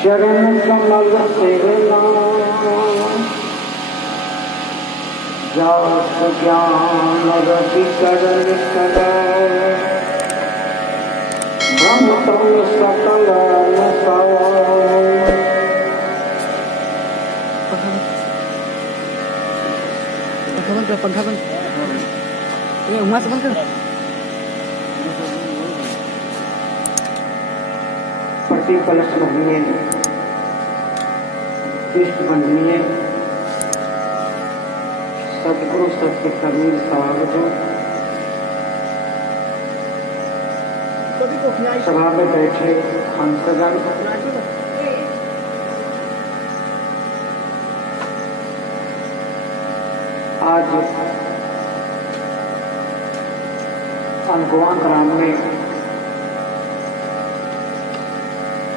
चरण कमल सेवना जास ज्ञान रति कर ब्रह्म तम सकल पंखा बंद वहां से बंद कर प्रतिपलक महीने कृष्ण बंधनीय सदगुरु सत्य कबीर साहब सभा में बैठे हंसगण आज अनुगुआं ग्राम में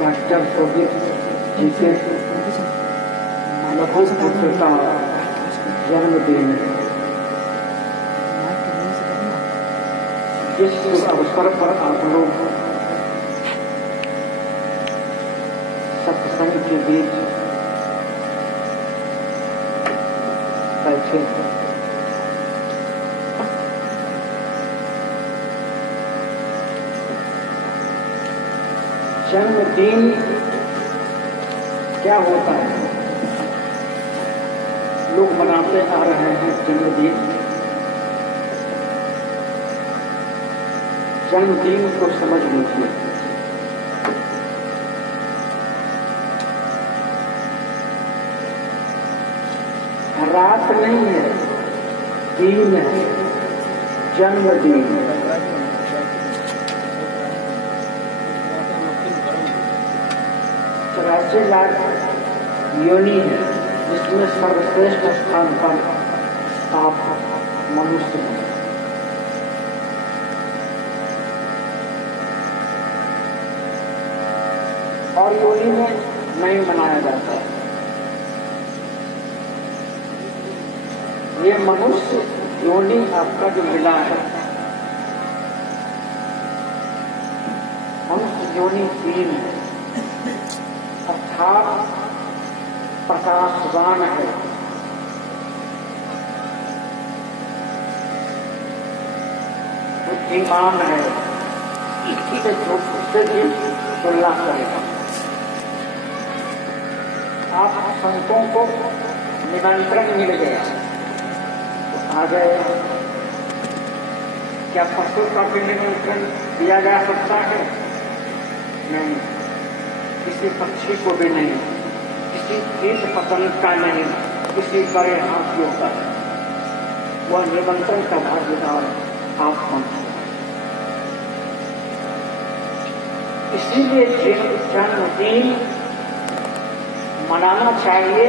मास्टर शोभित जी के लघु पुत्र का जन्मदिन है। जिस शुभ अवसर पर आप लोग सत्संग के बीच बैठे हैं, जन्मदिन क्या होता है? लोग मनाते आ रहे हैं जन्मदिन। जन्मदिन को समझ लीजिए, रात नहीं है, दिन है। जन्मदिन चौरासी लाख योनि है, जिसमें सर्वश्रेष्ठ स्थान पर आप मनुष्य हैं। और योनि में नहीं मनाया जाता है। ये मनुष्य योनि आपका जो मिला है, मनुष्य योनि तीन है, अर्थात प्रकाशवान है, बुद्धिमान है, इससे भी तुलना करेगा। आप संतों को निमंत्रण मिल गया तो आ गए। क्या पशु का भी निमंत्रण दिया जा सकता है? नहीं, किसी पक्षी को भी नहीं, किसी कीट पतंग का नहीं, किसी बड़े हाथियों का। वह निमंत्रण का भागीदार आप पहुंचे। इसीलिए जन्मदिन मनाना चाहिए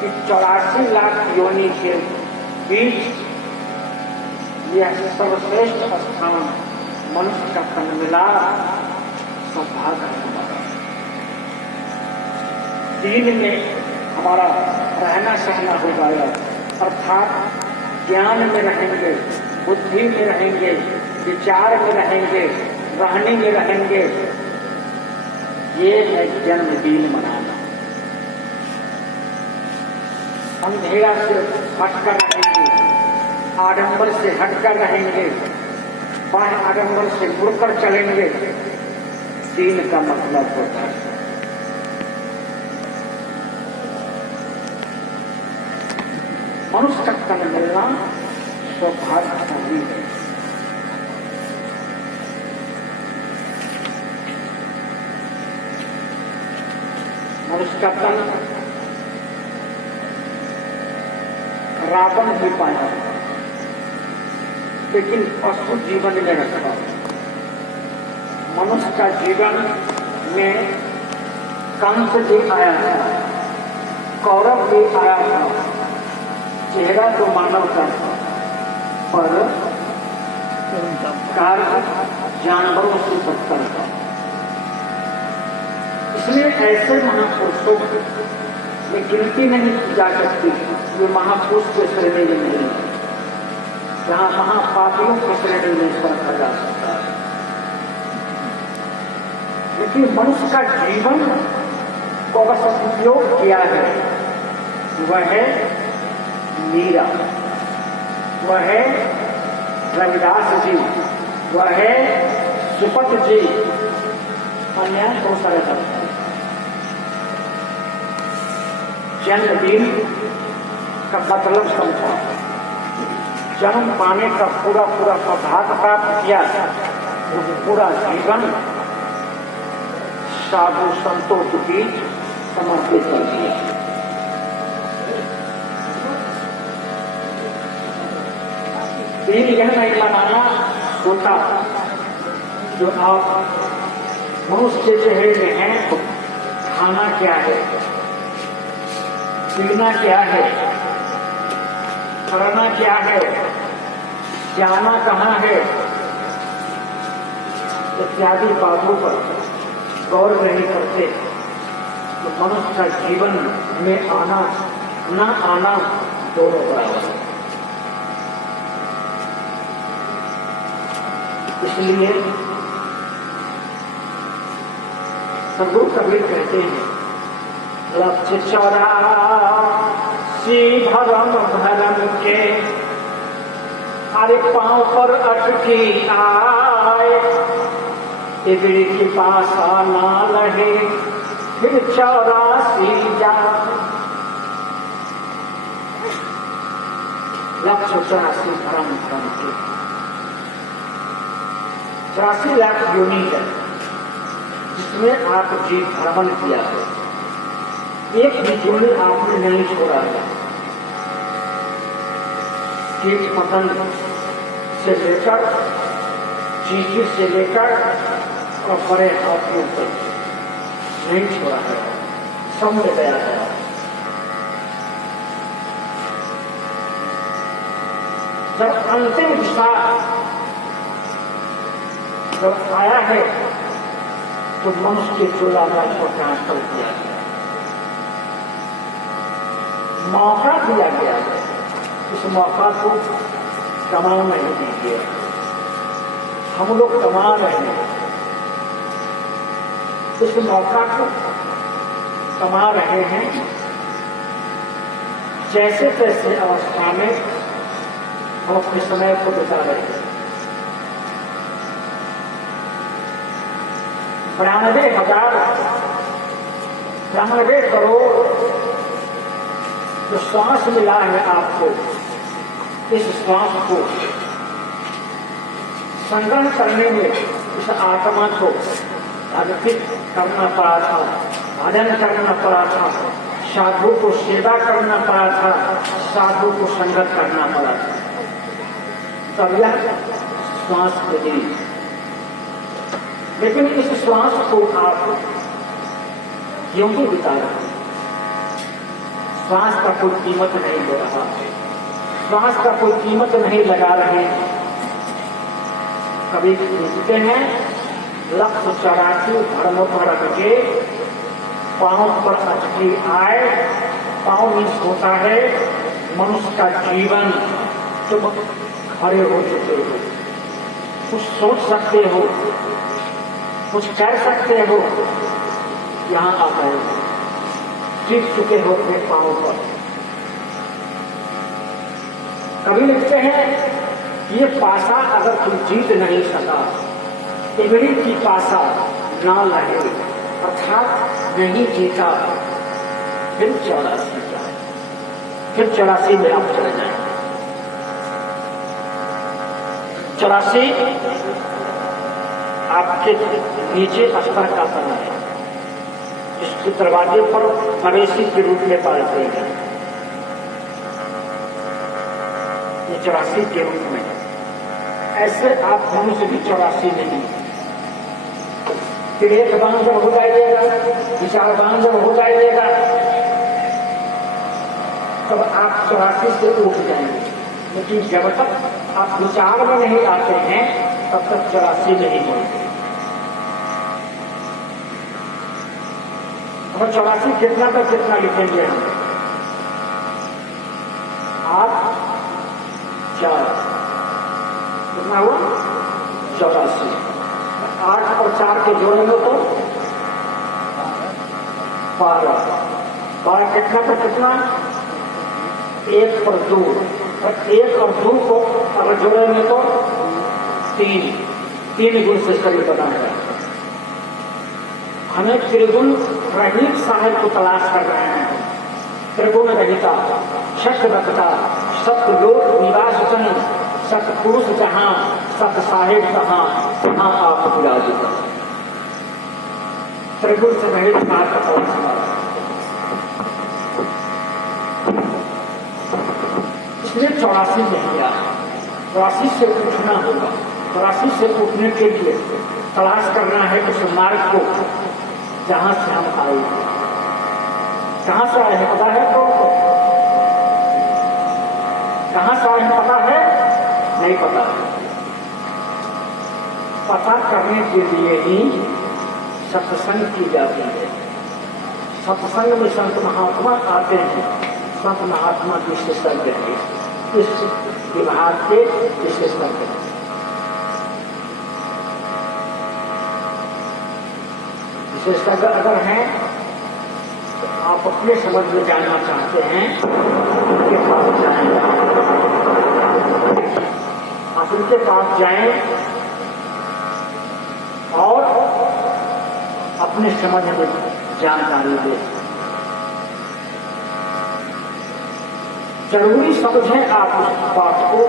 कि 84 लाख योनि के बीच यह सर्वश्रेष्ठ स्थान मनुष्य का तन मिला, सौभाग्य हमारा। दीन में हमारा रहना सहना हो गया, अर्थात ज्ञान में रहेंगे, बुद्धि में रहेंगे, विचार में रहेंगे, रहने में रहेंगे। ये है जन्मदिन मनाना। अंधेरा से हटकर रहेंगे, आडंबर से हटकर रहेंगे, बाह्य आडंबर से मुड़कर चलेंगे। दीन का मतलब होता है मनुष्य का तन मिलना सौभाग्यशाली है। मनुष्य का तन रावण भी पाया, लेकिन पशु जीवन में रखा। मनुष्य का जीवन में कंस भी आया था, कौरव भी आया था। चेहरा तो मानव का था, पर कार्य जानवरों से बदतर था। इसलिए ऐसे महापुरुषों में गिनती नहीं की जा सकती, ये महापुरुष के श्रेणी में नहीं है, जहाँ महापापियों के श्रेणी में रखा जा सकता है। लेकिन मनुष्य का जीवन को अवश्य उपयोग किया है, वह है मीरा, वह है रविदास जी, वह है सुपत जी, अन्य बहुत सारे शब्द। जन्मदिन का मतलब समझा, जन्म पाने का पूरा पूरा सौभाग्य प्राप्त किया, पूरा जीवन साधु संतों के बीच समर्पित कर दिया। दिन यह नहीं मनाना होता जो आप मनुष्य के चेहरे में हैं, तो खाना क्या है, पीना क्या है, करना क्या है, जाना कहाँ है, इत्यादि बातों पर गौर नहीं करते, तो मनुष्य का जीवन में आना न आना दोनों बराबर है। इसलिए सद्गुरु कबीर कहते हैं, लक्ष्य 84 भरम भरम के, अरे पांव पर अटकी आए, इबड़ी के पास आना रहे, फिर 84 जा। लक्ष्य 84 भरम भरम के, 84 लाख योनि है जिसमें आप जी भ्रमण किया है, एक भी योनि आपने नहीं छोड़ा है। कीट पतंग से लेकर, चींटी से लेकर और बड़े हाथियों तक नहीं छोड़ा है, सब में गया है। जब अंतिम दिशा जब आया है तो मनुष्य के चोलादार को ट्रांसफर किया गया, मौका दिया गया है, इस मौका को कमाना नहीं दीजिए। हम लोग कमा रहे हैं, इस मौका को कमा रहे हैं, जैसे तैसे अवस्था में हम अपने समय को बिता रहे हैं। 92 करोड़ जो श्वास मिला है आपको, इस श्वास को संग्रहण करने में इस आत्मा को अर्पित करना पड़ा था, भजन करना पड़ा था, साधु को सेवा करना पड़ा था, साधु को संगत करना पड़ा था, तब यह श्वास मिली। लेकिन इस श्वास को आप क्यों ही बिता रहे हैं? श्वास का कोई कीमत नहीं दे रहा, श्वास का कोई कीमत नहीं लगा रहे। कभी लिखते हैं, लक्ष्य 84 भरम भरम के, पांव पर अटकी आए। पांव मीन्स होता है मनुष्य का जीवन। तुम खड़े हो चुके हो, कुछ सोच सकते हो, कुछ कर सकते हो, यहाँ आ गए, टिक चुके हो अपने पांव पर। कभी लिखते हैं ये पासा अगर तुम जीत नहीं सका, इबड़ी की पासा ना लगे, अर्थात नहीं जीता, फिर 84 जाए, फिर 84 में आप चले जाए। 84 आपके नीचे स्तर का समय है, इसके दरवाजे पर प्रवेशी के रूप में पालते हैं, ये 84 के रूप में। ऐसे आप मनुष्य भी 84 नहीं, फिर एक बांध जब हो जाइएगा, विचार बांध जब हो जाइएगा, तब आप 84 से उठ जाएंगे। लेकिन जब तक आप विचार में नहीं आते हैं, तब तक 84 नहीं होते। और 84 कितना का कितना लिखेंगे हम? 8 4 कितना हुआ? 84। 8 और 4 के जोड़ेंगे तो 12। 12 कितना का कितना? 1 और 2, और 1 और 2 को अगर जोड़ेंगे तो 3 गुण से शरीर बना है। हमें त्रिगुण रहित साहेब को तलाश कर रहे हैं। त्रिगुण रहिता शक्ति रखता सतलोक निवास कहीं सतपुरुष जहां सत साहेब कहां जहां आप विराजित। त्रिगुण से रहित साहेब का तलाश। इसलिए 84 में किया। 84 से उठना होगा। 84 से उठने के लिए तलाश करना है उस मार्ग को जहां से हम आए। कहां से आए हैं पता है? तो कहां से आए हैं पता है? नहीं पता। पता करने के लिए ही सत्संग की जाती है। सत्संग में संत महात्मा आते हैं। संत महात्मा विशेषज्ञ हैं, इस विभाग के विशेषज्ञ हैं। विशेषज्ञ अगर हैं तो आप अपने समझ में जानना चाहते हैं उनके पास जाएं। आप उनके पास जाएं और अपने समझ में जानकारी दें। जरूरी समझें आप उस बात को,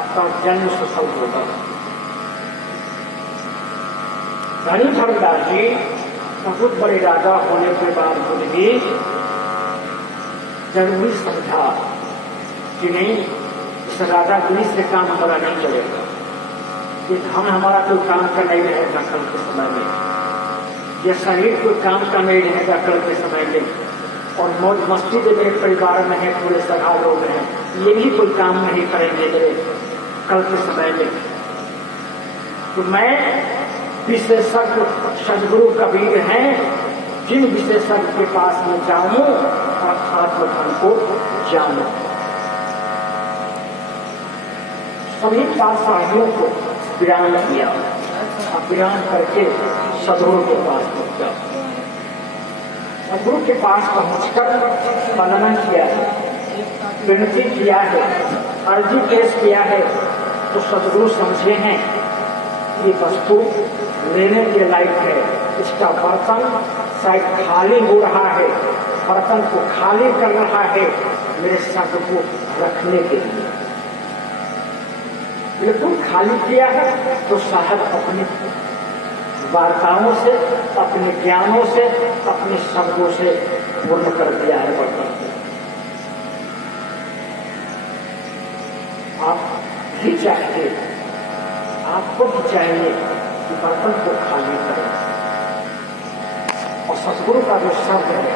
आपका जन्म सफल होगा। रानी धर्मदास जी बहुत बड़े राजा होने के बावजूद भी जरूरी समझा कि नहीं, इस राजागिरी से काम हमारा नहीं चलेगा। ये धन हमारा कोई काम का नहीं रहेगा कल के समय में, ये शरीर कोई काम का नहीं रहेगा कल के समय में, और मौज मस्ती में मेरे परिवार में है, पूरे सगा लोग हैं, ये भी कोई काम नहीं करेंगे मेरे कल के समय में। तो मैं विशेषज्ञ सदगुरु कबीर हैं, जिन विशेषज्ञ के पास में जाऊं और आत्मधन को जानूं। सभी पातशाहियों को विराम किया, अब विराम करके सदगुरु के पास पहुंचा। सदगुरु के पास पहुंचकर वंदन किया है, विनती किया है, अर्जी पेश किया है, तो सदगुरु समझे हैं ये वस्तु लेने के लायक है। इसका बर्तन शायद खाली हो रहा है, बर्तन को खाली कर रहा है मेरे संग को रखने के लिए। बिल्कुल खाली किया है तो साहब अपनी वार्ताओं से, अपने ज्ञानों से, अपने शब्दों से पूर्ण कर दिया है बर्तन को। आप भी चाहिए, आपको भी चाहिए कि बर्तन को खाली करें, और सतगुरु का जो शब्द है,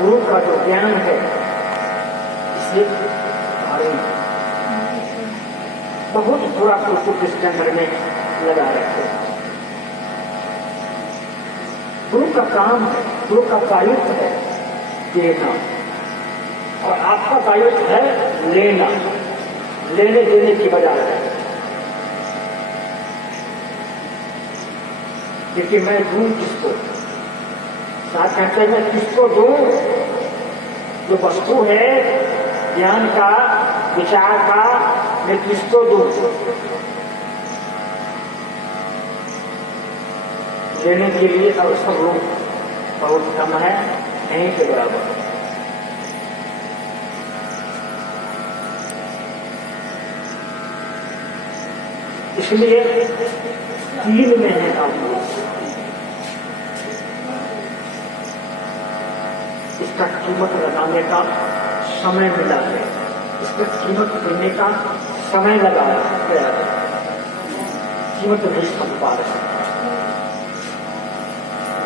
गुरु का जो ज्ञान है, इसे भरें। बहुत बुरा कुछ इसके अंदर में लगा रखे। गुरु का काम है, गुरु का दायित्व है देना, और आपका दायित्व है लेना, लेने देने की बजाय। लेकिन मैं दूं किसको? साथ कहते हैं मैं किसको दूं? जो वस्तु है ज्ञान का, विचार का, मैं किसको दूं? लेने के लिए अवसर लोग बहुत कम है, नहीं के बराबर। इसलिए 3 में है आप लोग। इसका कीमत लगाने का समय मिला है, इसका कीमत देने का समय लगाया गया है। कीमत नहीं समझ पा रहे।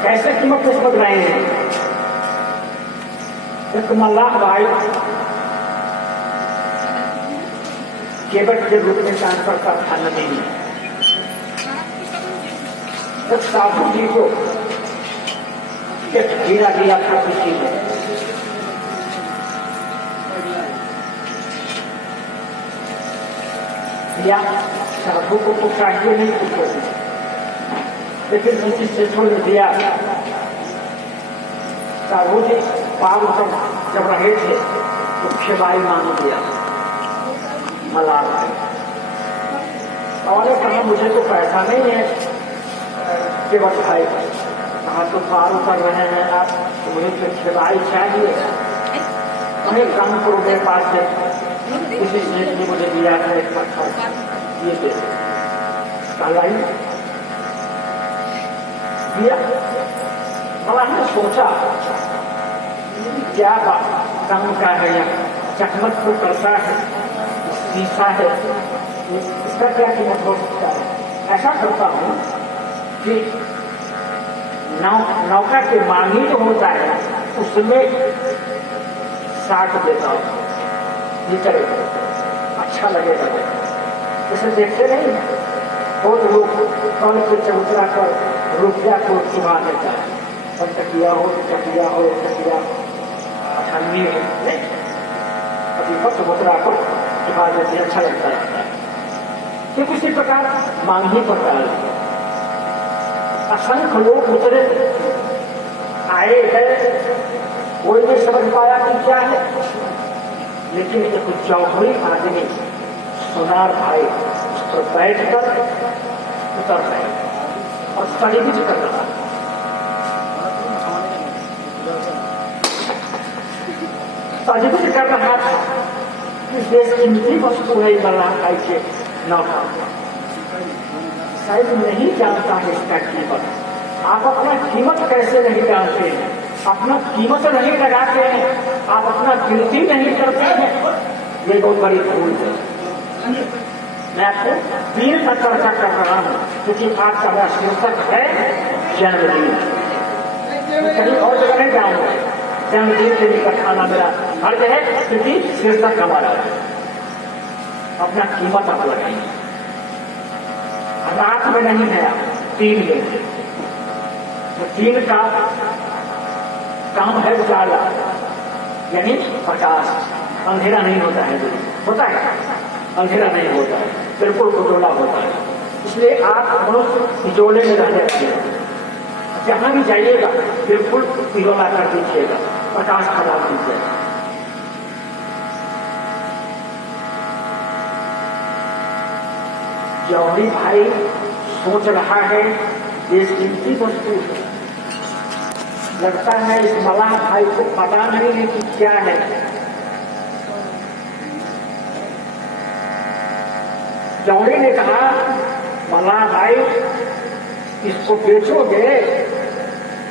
कैसे कीमत नहीं समझ रहे हैं? एक मल्लाह भाई केवट के रूप में काम करता था नदी में। एक साधु जी को एक हीरा दिया था किसी ने, दिया साधु को तो चाहिए नहीं कुछ करना, लेकिन किसी सेठों ने दिया। साधु जी पार पर जब रहे थे तो खेवाई मांग दिया मलार भाई, और कहा मुझे तो पैसा नहीं है केवट भाई, कहा तो पार कर रहे हैं आप, तो मुझे तो खेवाई चाहिए। वहीं कानपुर के पास से किसी सेठ ने मुझे दिया था एक पत्थर, ये दे कालाई दिया। बड़ा ने सोचा क्या काम का है, या चकमक तो करता है, शीशा है, इसका क्या कीमत हो सकता है। ऐसा करता हूँ कि नौका के मांगी जो होता है उसमें 60 देता हूँ, ये चलेगा, अच्छा लगेगा। इसे देखते नहीं बहुत लोग कल से चबूतरा कर रुपया को चुमा देता है, पर टकिया हो टकिया हो टकिया अठन्नी चबूतरा को चुमा देते, अच्छा लगता है। तो किसी प्रकार मांग ही पड़ता है। असंख्य लोग उतरे आए गए, कोई नहीं समझ पाया कि क्या है, लेकिन एक चौधरी आदमी सोनार भाई उस पर बैठकर उतर गए और सड़ीबिज कर रहा। सड़ीबिज कर रहा था कि बेशकीमती वस्तु है मल्लाह भाई के नौका, शायद नहीं जानता है इसका कीमत। आप अपना कीमत कैसे नहीं जानते हैं, अपना कीमत नहीं लगाते हैं, आप अपना गिनती नहीं करते हैं, ये बहुत बड़ी भूल है। मैं आपको दीन का चर्चा कर रहा हूँ क्योंकि आज का मेरा शीर्षक है जन्मदिन। कहीं और जगह नहीं जाऊंगा, जन्मदिन के लिए खाना मेरा हर जगह, क्योंकि शीर्षक हमारा है। अपना कीमत आप लगाइए, रात में नहीं है, 3 दिन तो 3 का काम है उजाला, यानी प्रकाश। अंधेरा नहीं होता है, होता है अंधेरा नहीं होता है, बिल्कुल उजोला होता है। इसलिए आप मनुष्य उजोले में रहने वाले, जहां भी जाइएगा बिल्कुल उजोला कर दीजिएगा, प्रकाश फैला दीजिएगा। जौहरी भाई सोच रहा है बेशकीमती वस्तु है, लगता है इस मल्लाह भाई को पता नहीं है कि क्या है। जौहरी ने कहा मल्लाह भाई इसको बेचोगे?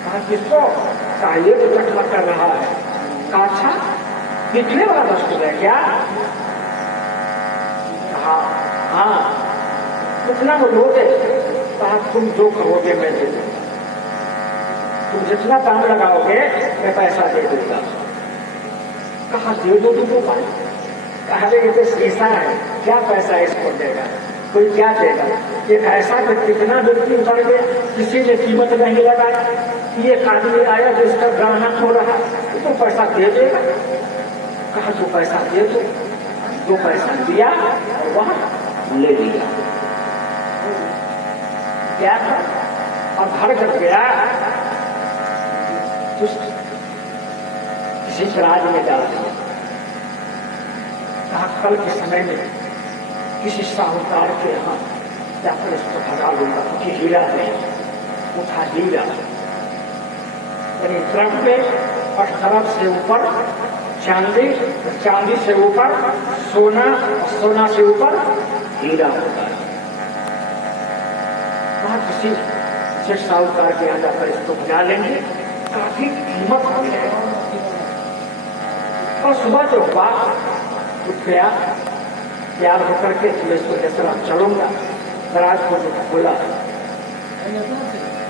कहा किसको? चाहिए तो चकमक कर रहा है। कहा अच्छा बिकने वाला वस्तु है क्या? कहा हाँ। कितना वो लोगे? कहा तुम जो कहोगे मैं दे दूंगा, तुम जितना दाम लगाओगे मैं पैसा दे दूंगा। कहा दे दो तुमको भाई? कहा ये तो शीशा है, क्या पैसा इसको देगा, कोई क्या देगा? एक ऐसा कि कितना व्यक्ति उतर गया, किसी ने कीमत नहीं लगाया, ये आदमी आया जो इसका ग्राहक हो रहा, तो पैसा दे देगा। कहा जो पैसा दे दो। जो पैसा दिया और वहां ले लिया। क्या था? और घर जब गया तो किसी राज में डाल दिया। कहा कल के समय में किसी साहूकार के यहाँ जाकर इसको भगा लूंगा, क्योंकि हीरा है, उठा हीरा, यानी द्रव्य और तरफ से ऊपर चांदी, चांदी से ऊपर सोना, सोना से ऊपर हीरा होता है। वहां किसी सेठ साहूकार के यहाँ जाकर इसको भगा लेंगे, काफी कीमत हो जाएगी। और सुबह जो हुआ उठ गया तैयार होकर के, मैं इसको जैसा चलूंगा, दराज को जो खोला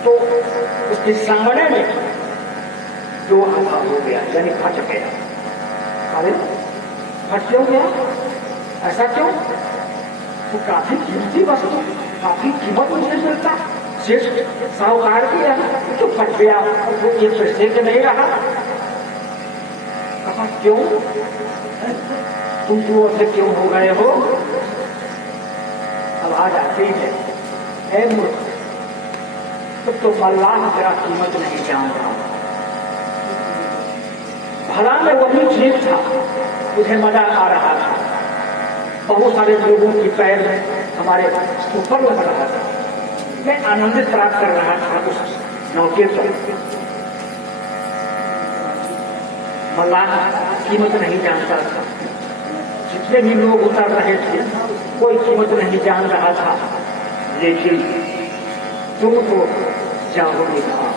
तो उसके सामने में 2 आधा हो गया, यानी फट गया। अरे फट क्यों गया? ऐसा क्यों? तो काफी कीमती वस्तु, काफी कीमत मुझे मिलता, सेठ साहूकार की है तो फट गया, वो ये पैसे के नहीं रहा। कहा क्यों, तुम तो ऐसे क्यों हो गए हो? अब आज आते ही है, ऐ मूर्ख, तो अल्लाह तेरा कीमत नहीं जान रहा। भला में वही ठीक था, तुझे मजा आ रहा था, बहुत सारे लोगों की पैर हमारे ऊपर लग रहा था, मैं आनंदित प्राप्त कर रहा था उस नौके पर। अल्लाह कीमत नहीं जानता था, जितने भी लोग उतर रहे थे कोई कीमत नहीं जान रहा था, लेकिन तुम तो जाओगे कहा,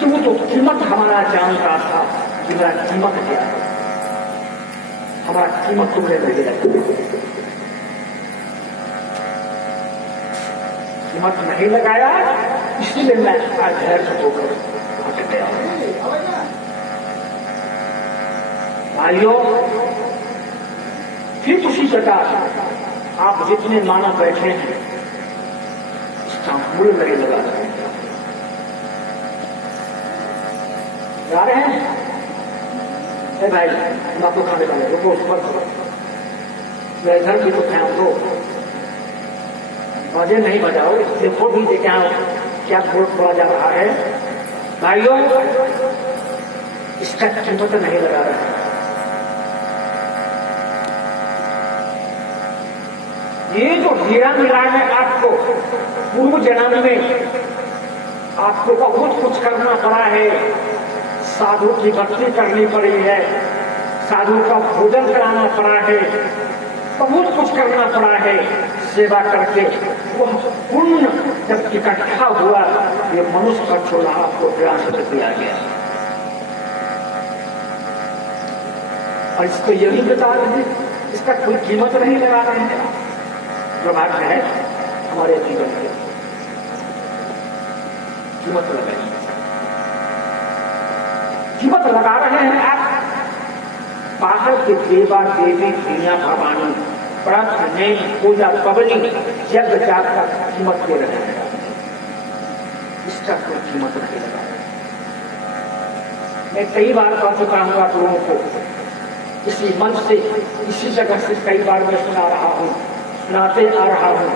तुम तो कीमत हमारा जानता था कि मेरा कीमत क्या है, हमारा कीमत तुमने नहीं लगाया, कीमत नहीं लगाया, इसलिए मैं अधैर्य होकर हट गया। भाइयों, फिर उसी प्रकार आप जितने मानव बैठे हैं इसका मूल्य नहीं लगा रहे हैं। जा रहे हैं भाई, हम आपको खाने वाले रुको, उस पर मेरे घर की तो ध्यान दो, मजे नहीं बजाओ, देखो भी देखे क्या बोला जा रहा है। भाइयों, इसका कीमत नहीं लगा रहा है। ये जो हीरा मिला है आपको, पूर्व जन्म में आपको बहुत कुछ करना पड़ा है, साधु की भक्ति करनी पड़ी है, साधु का भोजन कराना पड़ा है, बहुत कुछ करना पड़ा है, सेवा करके वह पुण्य जब इकट्ठा हुआ, ये मनुष्य का छोड़ा आपको विरासत दिया गया। और इसको यही बता रहे हैं, इसका कोई कीमत नहीं लगा रहे हैं। दुर्भाग्य है हमारे जीवन की, कीमत लगाई, कीमत लगा रहे हैं आप। बाहर के देवा देवी दुनिया भवानी व्रत ने पूजा पबनी यज्ञ जाग का कीमत दे रहे हैं, इसका कोई कीमत नहीं लगा। मैं कई बार कह चुका हूं आप लोगों को, इसी मंच से इसी जगह से कई बार मैं सुना रहा हूं, सुनाते आ रहा हूं,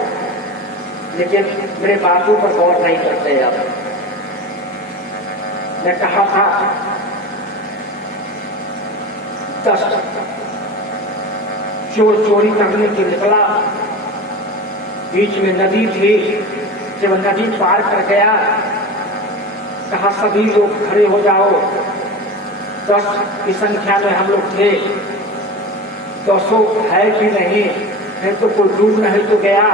लेकिन मेरे बातों पर गौर नहीं करते आप। मैं कहा था 10 चोर चोरी करने के निकला, बीच में नदी थी, जब नदी पार कर गया कहा सभी लोग खड़े हो जाओ, 10 की संख्या में हम लोग थे, 200 है कि नहीं, फिर तो कोई डूब नहीं तो गया।